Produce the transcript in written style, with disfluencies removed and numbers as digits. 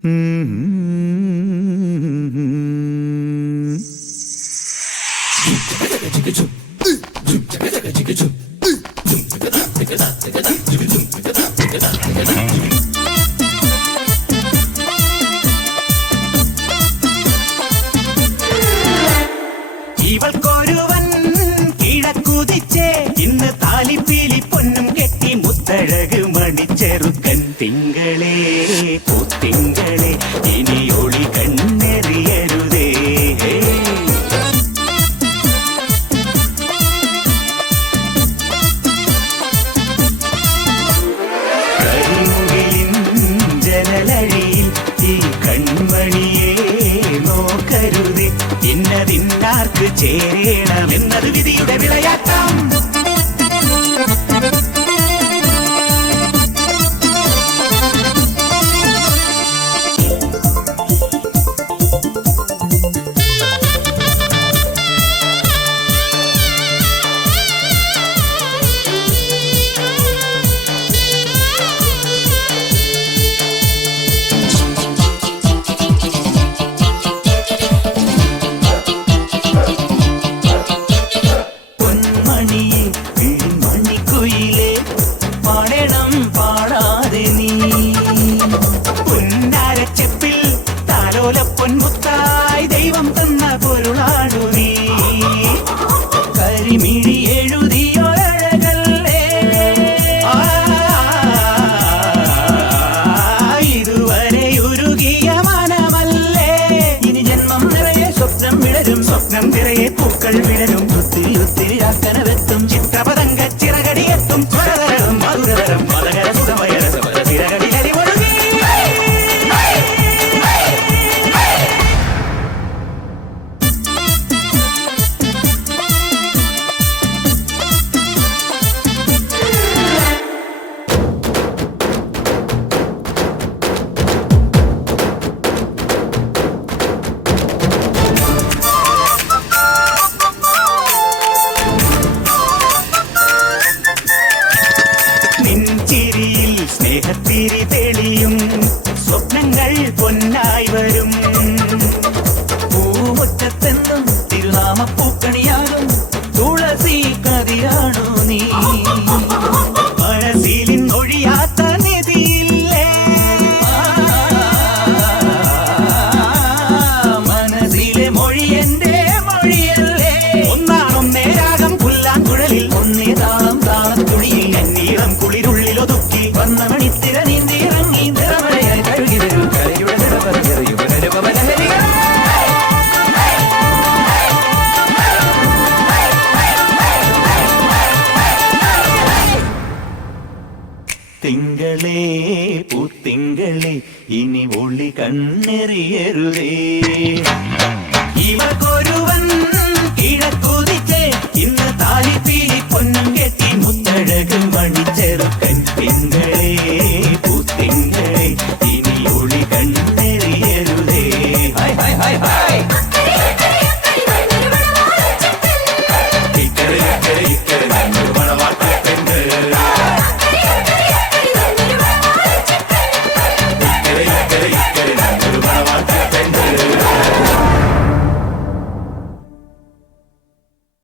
ഇവൾക്കൊരുവൻ കിഴക്കുതിച്ചേ ഇന്ന് താലിപ്പീലി പൊന്നും കെട്ടി മുത്തഴക് മണിച്ചെറുക്കൻ. തിങ്കളേ പൂത്തിങ്കളെ ഇനി ഒളി കണ്ണെറിയരുതേ. കരിമുകിലിൻ ജനലഴിയിൽ ഈ കൺമണിയെ നോക്കരുതേ. ഇന്നതിന്നാർക്ക് ചേരണമെന്നത് വിധിയുടെ വിളയാട്ടം. പൊന്മുത്തായി ദൈവം തന്ന പൊരുളാണു നീ. കരിമിഴി എഴുതിയൊരഴകല്ലേ ഇതുവരെ ഉരുകിയ മനമല്ലേ. ഇനി ജന്മം നിറയെ സ്വപ്നം വിടരും, സ്വപ്നം നിറയെ പൂക്കൾ വിടരും. ഒത്തിരി ഒത്തിരി ആക്കനവെത്തും ചിത്രപതങ്ക ചിറകടിയെത്തും. സ്വരതരം മധുരതരം മതകര സുഖമയരസവര ചിറകടിലരി ഒഴുകി. ചിരിയിൽ സ്നേഹത്തിരി തെളിയും, സ്വപ്നങ്ങൾ പൊന്നായി വരും. പൂമുറ്റത്തെന്നും തിരുനാമപ്പൂക്കണിയാകും തുളസി കതിരാണു നീ. മനസ്സിലിൻ ഒഴിയാത്ത നിധിയില്ലേ മനസ്സിലെ മൊഴി എന്റെ മൊഴിയല്ലേ. ഒന്നാണൊന്നേ രാഗം പുല്ലാങ്കുഴലിൽ, ഒന്നേ താളം താളത്തുണിയിൽ. എന്നീളം കുളിരുള്ളിലൊതുക്കി വന്ന മണിത്തിര നീന്തിയിറങ്ങി നിറമലയായി കഴുകി വരൂ. കലയുടെ നിറപരയുപനരുപമലഹരികൾ. തിങ്കളേ പൂത്തിങ്കളെ ഇനി ഒളി കണ്ണെറിയരുതേ. ഇവക്കൊരുവൻ കിഴക്കുതിച്ചേ ഇന്ന് താലിപ്പീലി പൊന്നും കെട്ടി മുത്തഴക്